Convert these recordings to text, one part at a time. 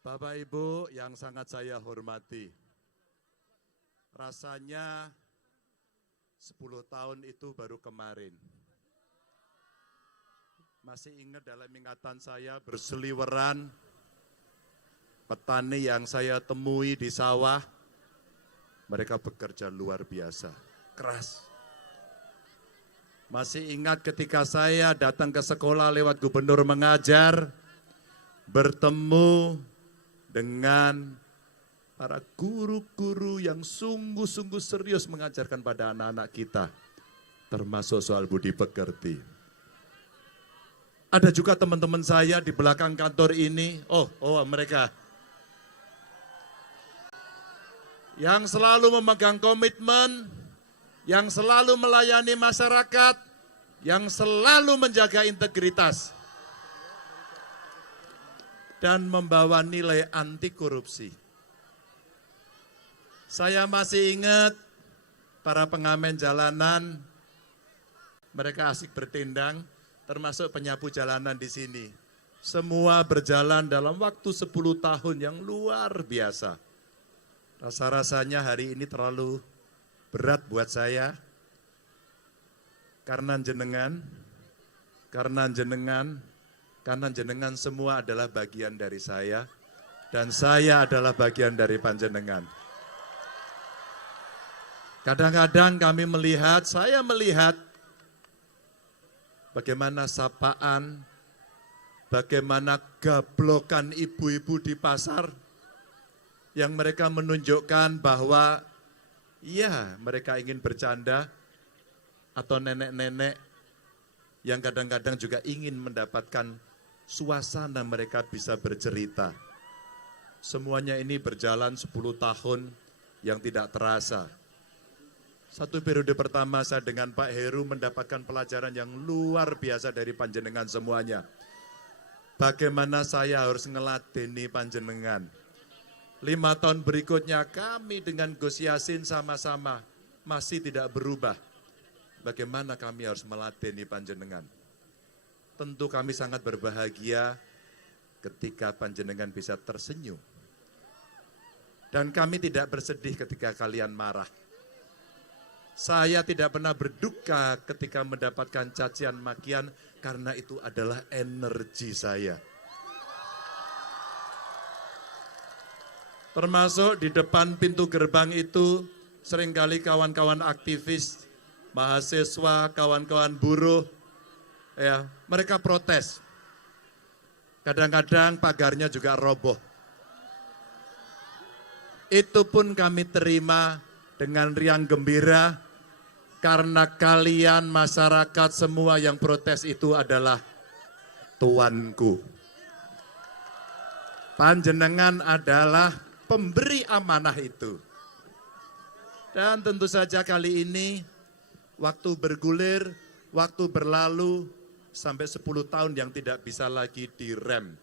Bapak Ibu yang sangat saya hormati, rasanya 10 tahun itu baru kemarin. Masih ingat dalam ingatan saya berseliweran petani yang saya temui di sawah, mereka bekerja luar biasa, keras. Masih ingat ketika saya datang ke sekolah lewat gubernur mengajar, bertemu dengan para guru-guru yang sungguh-sungguh serius mengajarkan pada anak-anak kita, termasuk soal budi pekerti. Ada juga teman-teman saya di belakang kantor ini, mereka yang selalu memegang komitmen, yang selalu melayani masyarakat, yang selalu menjaga integritas, dan membawa nilai anti korupsi. Saya masih ingat para pengamen jalanan, mereka asik bertindang, termasuk penyapu jalanan di sini. Semua berjalan dalam waktu 10 tahun yang luar biasa. Rasa-rasanya hari ini terlalu berat buat saya, karena jenengan semua adalah bagian dari saya, dan saya adalah bagian dari panjenengan. Kadang-kadang saya melihat bagaimana sapaan, bagaimana gablokan ibu-ibu di pasar, yang mereka menunjukkan bahwa ya mereka ingin bercanda, atau nenek-nenek yang kadang-kadang juga ingin mendapatkan suasana mereka bisa bercerita. Semuanya ini berjalan 10 tahun yang tidak terasa. Satu periode pertama saya dengan Pak Heru mendapatkan pelajaran yang luar biasa dari panjenengan semuanya. Bagaimana saya harus ngeladeni panjenengan. 5 tahun berikutnya kami dengan Gus Yassin sama-sama masih tidak berubah. Bagaimana kami harus meladeni panjenengan. Tentu kami sangat berbahagia ketika panjenengan bisa tersenyum. Dan kami tidak bersedih ketika kalian marah. Saya tidak pernah berduka ketika mendapatkan cacian makian, karena itu adalah energi saya. Termasuk di depan pintu gerbang itu, seringkali kawan-kawan aktivis, mahasiswa, kawan-kawan buruh, ya, mereka protes. Kadang-kadang pagarnya juga roboh. Itu pun kami terima dengan riang gembira, karena kalian masyarakat semua yang protes itu adalah tuanku. Panjenengan adalah pemberi amanah itu. Dan tentu saja kali ini, waktu bergulir, waktu berlalu, sampai 10 tahun yang tidak bisa lagi direm.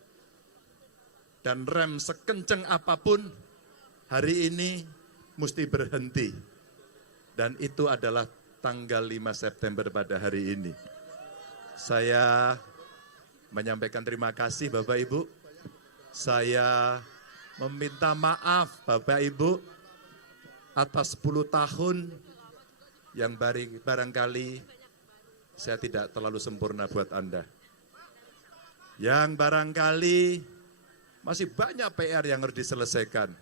Dan rem sekenceng apapun, hari ini mesti berhenti. Dan itu adalah tanggal 5 September pada hari ini. Saya menyampaikan terima kasih Bapak Ibu. Saya meminta maaf Bapak Ibu atas 10 tahun yang barangkali saya tidak terlalu sempurna buat Anda. Yang barangkali masih banyak PR yang harus diselesaikan.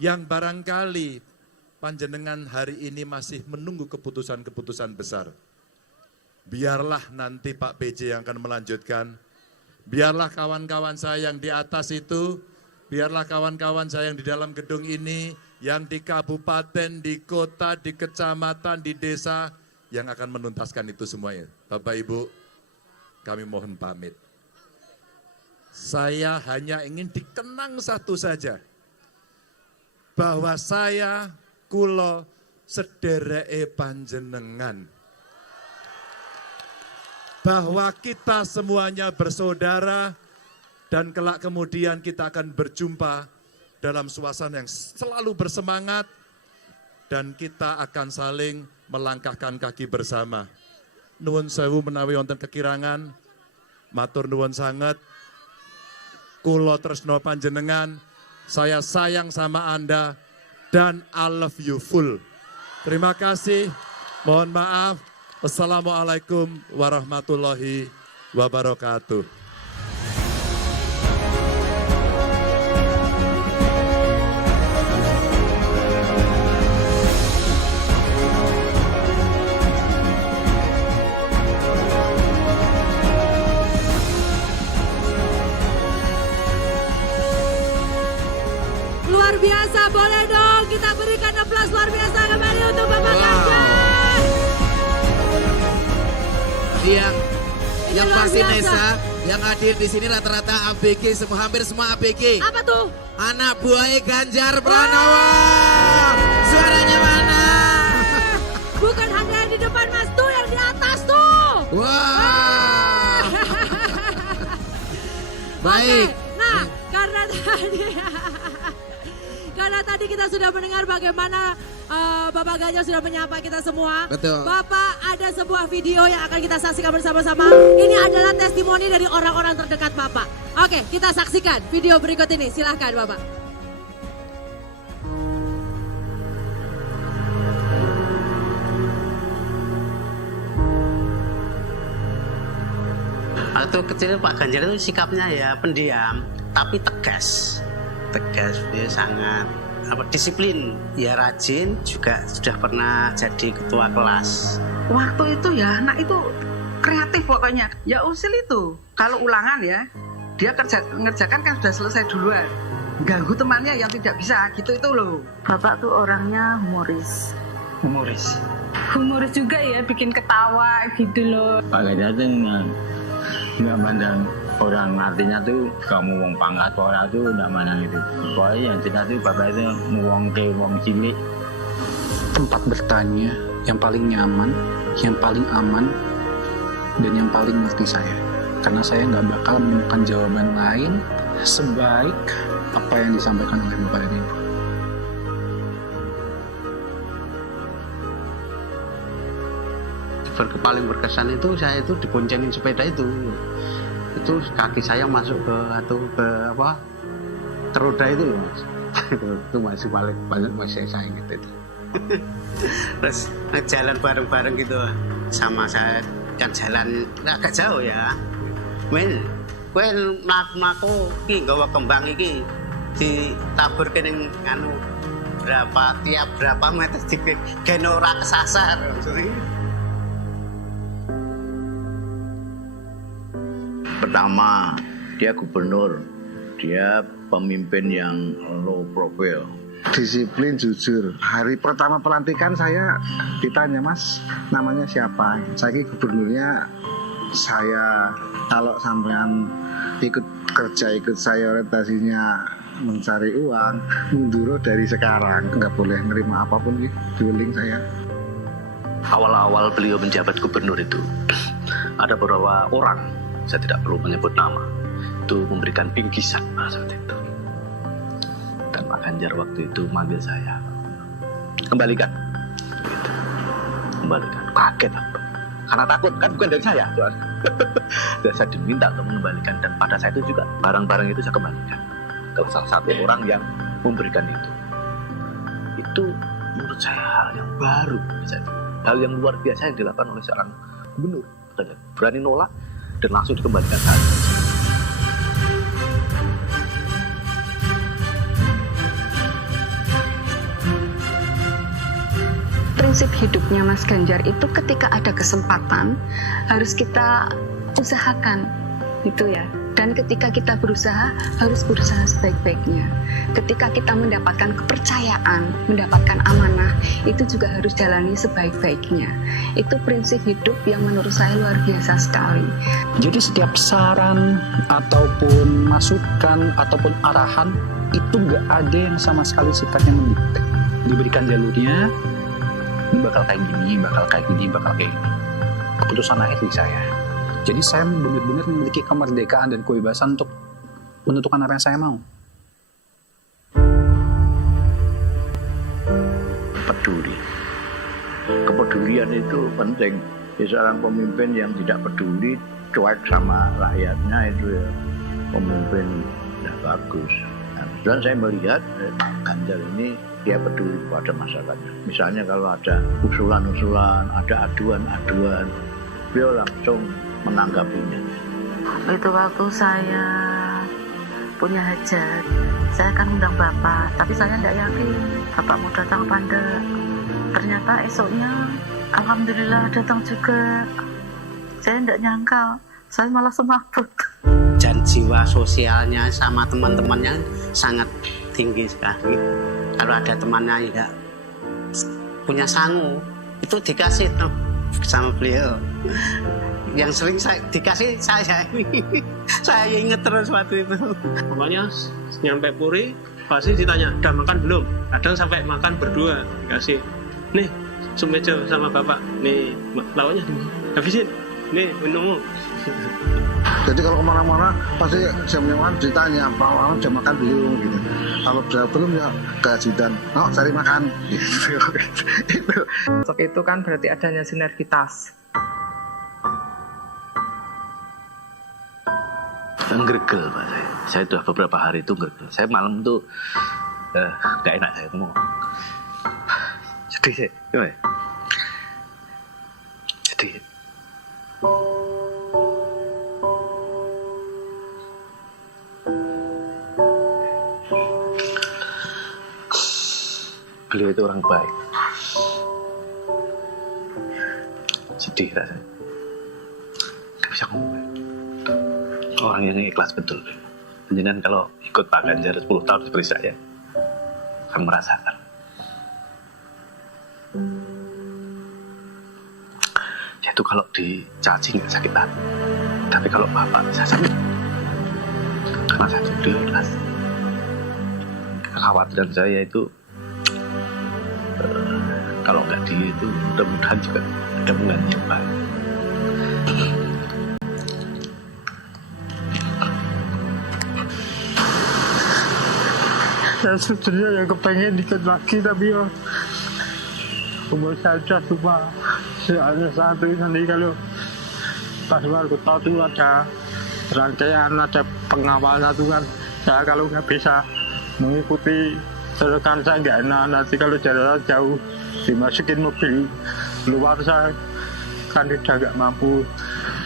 Yang barangkali panjenengan hari ini masih menunggu keputusan-keputusan besar. Biarlah nanti Pak PJ yang akan melanjutkan. Biarlah kawan-kawan saya yang di atas itu, biarlah kawan-kawan saya yang di dalam gedung ini, yang di kabupaten, di kota, di kecamatan, di desa, yang akan menuntaskan itu semuanya. Bapak Ibu, kami mohon pamit. Saya hanya ingin dikenang satu saja, bahwa saya kulo sedereke panjenengan. Bahwa kita semuanya bersaudara, dan kelak kemudian kita akan berjumpa dalam suasana yang selalu bersemangat, dan kita akan saling melangkahkan kaki bersama. Nuwun sewu menawi wonten kekirangan, matur nuwun sanget. kulo tresno panjenengan, saya sayang sama Anda, dan I love you full. Terima kasih, mohon maaf. Wassalamualaikum warahmatullahi wabarakatuh. Luar biasa, boleh dong kita berikan aplaus luar biasa kembali untuk Bapak Ganjar. Yang pasti Nesa, yang hadir di sini rata-rata ABG, hampir semua ABG. Apa tuh? Anak buahnya Ganjar Pranowo. Suaranya mana? Bukan hanya yang di depan Mas, tuh yang di atas tuh. Wah. Baik. Oke, nah karena tadi kita sudah mendengar bagaimana Bapak Ganjar sudah menyapa kita semua. Betul. Bapak, ada sebuah video yang akan kita saksikan bersama-sama. Ini adalah testimoni dari orang-orang terdekat Bapak. Oke, kita saksikan video berikut ini. Silahkan Bapak. Waktu kecil Pak Ganjar itu sikapnya ya pendiam, tapi tegas. Tegas, dia sangat disiplin, ya rajin, juga sudah pernah jadi ketua kelas. Waktu itu ya anak itu kreatif pokoknya. Ya usil itu, kalau ulangan ya, dia ngerjakan kan sudah selesai duluan. Ganggu temannya yang tidak bisa, gitu itu loh. Bapak tuh orangnya humoris. Humoris juga ya, bikin ketawa gitu loh. Pak Ganjar tuh nggak mandang orang, artinya tuh kamu wong pangkat orang tuh nggak mandang itu. Pokoknya yang jelas tuh bapak itu wong ke wong cilik. Tempat bertanya yang paling nyaman, yang paling aman, dan yang paling ngerti saya. Karena saya nggak bakal menemukan jawaban lain sebaik apa yang disampaikan oleh Bapak dan Ibu. Paling berkesan itu saya itu diboncengin sepeda itu kaki saya masuk ke roda itu loh Mas. Itu masih paling banyak masih saya gitu itu. Terus jalan bareng-bareng gitu sama saya, kan jalan agak jauh ya. Kowe mlaku iki nggawa kembang iki ditabur kening tiap berapa meter gen ora kesasar. Pertama, dia gubernur, dia pemimpin yang low profile. Disiplin, jujur. Hari pertama pelantikan saya ditanya, Mas, namanya siapa? Saya gubernurnya saya. Kalau sampean ikut kerja, ikut saya orientasinya mencari uang, mundur dari sekarang. Nggak boleh nerima apapun, dueling saya. Awal-awal beliau menjabat gubernur itu, ada beberapa orang, saya tidak perlu menyebut nama, itu memberikan bingkisan pada saat itu. Dan Pak Ganjar waktu itu manggil saya, kembalikan. Gitu. Kembalikan, kaget aku. Karena takut, kan bukan dari saya. Dan saya diminta untuk mengembalikan, dan pada saat itu juga barang-barang itu saya kembalikan ke salah satu orang yang memberikan itu. Itu menurut saya hal yang baru, hal yang luar biasa yang dilakukan oleh seorang gubernur. Berani nolak dan langsung dikembalikan saja. Prinsip hidupnya Mas Ganjar itu ketika ada kesempatan harus kita usahakan, gitu ya. Dan ketika kita berusaha, harus berusaha sebaik-baiknya. Ketika kita mendapatkan kepercayaan, mendapatkan amanah, itu juga harus jalani sebaik-baiknya. Itu prinsip hidup yang menurut saya luar biasa sekali. Jadi setiap saran ataupun masukan ataupun arahan itu nggak ada yang sama sekali sifatnya mendikte. Diberikan jalurnya, ini bakal kayak gini, bakal kayak gini, bakal kayak gini. Keputusan akhir di saya. Jadi saya benar-benar memiliki kemerdekaan dan kebebasan untuk menentukan apa yang saya mau. Peduli. Kepedulian itu penting. Seorang pemimpin yang tidak peduli, cuek sama rakyatnya itu ya pemimpin bagus. Nah, dan saya melihat Pak Ganjar ini dia peduli pada masyarakatnya. Misalnya kalau ada usulan-usulan, ada aduan-aduan, beliau langsung menanggapinya. Itu waktu saya punya hajat, saya akan undang Bapak, tapi saya tidak yakin Bapak mau datang apa enggak. Ternyata esoknya, alhamdulillah datang juga. Saya tidak nyangka, saya malah semaput. Dan jiwa sosialnya sama teman-temannya sangat tinggi sekali. Kalau ada temannya yang nggak punya sangu, itu dikasih tuh sama beliau. Yang sering dikasih saya ini. Saya inget terus waktu itu. Pokoknya nyampe Puri pasti ditanya, udah makan belum? Kadang sampai makan berdua dikasih. Nih, sumejo sama bapak. Nih, lawannya habisin. Nih, minummu. Jadi kalau kemana-mana pasti jamnya makan ditanya, Pak jam makan belum gitu. Kalau sudah belum ya kejutan, cari makan. Gitu. Sosok itu kan berarti adanya sinergitas. Ngergel Pak saya. Saya sudah beberapa hari itu ngergel. Saya malam tuh nggak enak saya ngomong. Sedih saya, gimana? Sedih. Beliau itu orang baik. Sedih rasanya. Gak bisa ngomong. Orang yang ikhlas betul. Jangan kalau ikut Pak Ganjar 10 tahun seperti saya akan merasakan. Yaitu kalau dicaci nggak sakit hati. Tapi kalau Bapak saya sakit, karena saya sudah ikhlas. Kekhawatiran saya itu kalau nggak dia itu mudah-mudahan juga ada pengganti yang baik. Saya sebetulnya yang kepengen dikit lagi, tapi ya umur saja cuma hanya satu. Nanti kalau pas baru tahu tuh ada rangkaian, ada pengawalnya tuh kan, saya kalau nggak bisa mengikuti rekan saya nggak enak. Nanti kalau jalan jauh dimasukin mobil luar, saya kan udah nggak mampu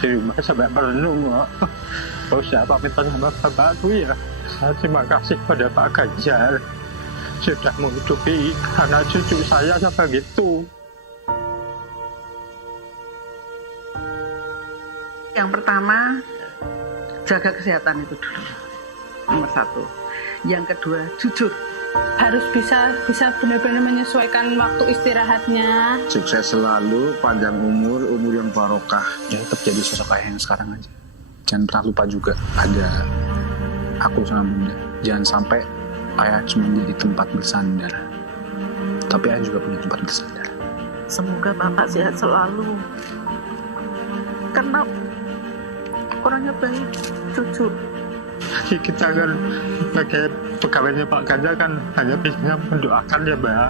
di rumah sampai perenung. Kalau siapa minta sama bapakku ya, saya terima kasih pada Pak Ganjar sudah menghidupi anak cucu saya sampai gitu. Yang pertama, jaga kesehatan itu dulu, nomor 1. Yang kedua, jujur. Harus bisa benar-benar menyesuaikan waktu istirahatnya. Sukses selalu, panjang umur yang barokah. Ya tetap jadi sosok ayah yang sekarang aja. Jangan pernah lupa juga ada aku sama Bunda. Jangan sampai ayah cuma jadi tempat bersandar, tapi ayah juga punya tempat bersandar. Semoga Bapak sehat selalu. Karena orangnya baik, jujur. Kita kan sebagai pegawainya Pak Ganjar kan hanya bisa mendoakan ya Mbak.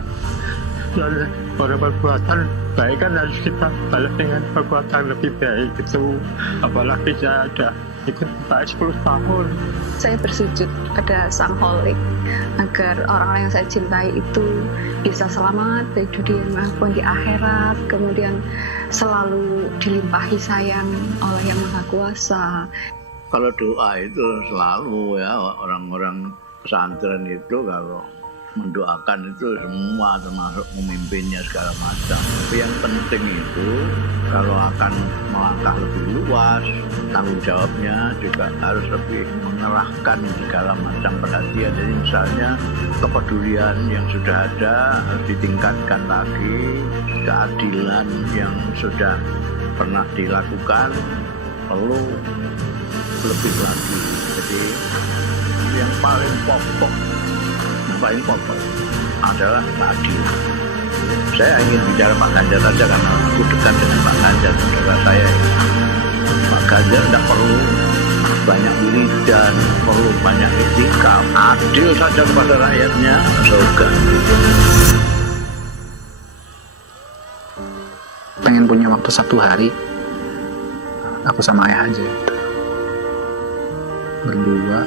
Dan perbuatan baik kan harus kita balas dengan perbuatan lebih baik gitu. Apalagi saya ada ikut Pak 10 tahun. Saya bersujud pada Sang Holik agar orang-orang yang saya cintai itu bisa selamat baik di dunia maupun di akhirat, kemudian selalu dilimpahi sayang oleh Yang Maha Kuasa. Kalau doa itu selalu ya, orang-orang pesantren itu kalau mendoakan itu semua termasuk memimpinnya segala macam. Tapi yang penting itu kalau akan melangkah lebih luas, tanggung jawabnya juga harus lebih mengerahkan segala macam perhatian. Jadi misalnya kepedulian yang sudah ada harus ditingkatkan lagi, keadilan yang sudah pernah dilakukan perlu lebih lagi. Jadi yang paling pokok adalah keadilan. Saya ingin bicara Pak Ganjar saja karena aku dekat dengan Pak Ganjar, saudara saya. Pak Ganjar tidak perlu banyak wiridan, perlu banyak itikaf, adil saja kepada rakyatnya, surga. Pengen punya waktu 1 hari aku sama ayah aja, berdua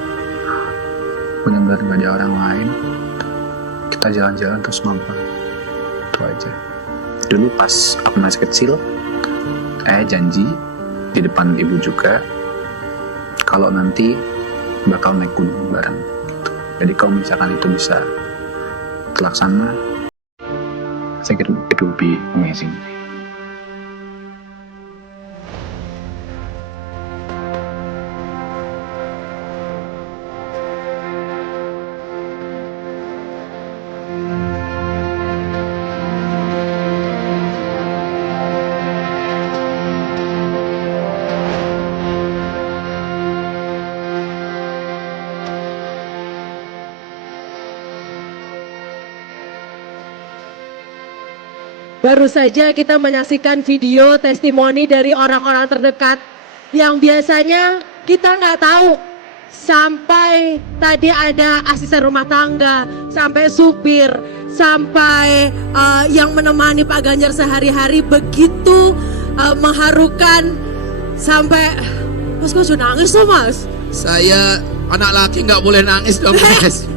benar-benar gak ada orang lain, kita jalan-jalan terus mampir. Itu aja. Dulu pas aku masih kecil, janji di depan ibu juga kalau nanti bakal naik gunung bareng. Jadi kalau misalkan itu bisa terlaksana, saya kira it will be amazing. Baru saja kita menyaksikan video testimoni dari orang-orang terdekat yang biasanya kita nggak tahu. Sampai tadi ada asisten rumah tangga, sampai supir, sampai yang menemani Pak Ganjar sehari-hari, begitu mengharukan. Sampai Mas kok nangis tuh Mas? Saya anak laki nggak boleh nangis dong Mas.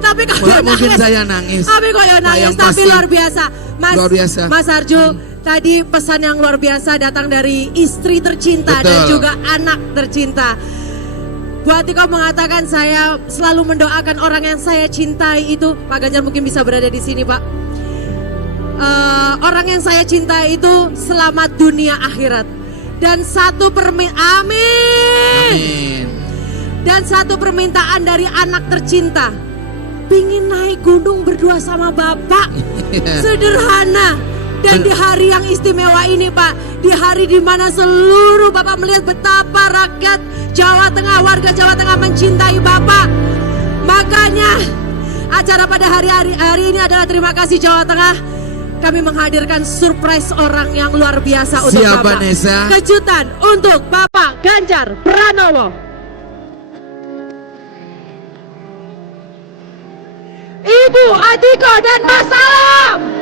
Tapi kalau mungkin saya nangis. Tapi kok ya nangis, tapi luar biasa. Luar biasa. Mas Arjo, tadi pesan yang luar biasa datang dari istri tercinta. Betul. Dan juga anak tercinta. Bu Atiko mengatakan saya selalu mendoakan orang yang saya cintai itu. Pak Ganjar mungkin bisa berada di sini Pak. Orang yang saya cintai itu selamat dunia akhirat. Dan satu Amin. Dan satu permintaan dari anak tercinta, pingin naik gunung berdua sama Bapak. Sederhana. Dan di hari yang istimewa ini Pak, di hari di mana seluruh Bapak melihat betapa rakyat Jawa Tengah, warga Jawa Tengah mencintai Bapak. Makanya acara pada hari ini adalah terima kasih Jawa Tengah. Kami menghadirkan surprise orang yang luar biasa untuk Bapak. Nesa? Kejutan untuk Bapak Ganjar Pranowo. Ibu Atiko dan Mas Salam.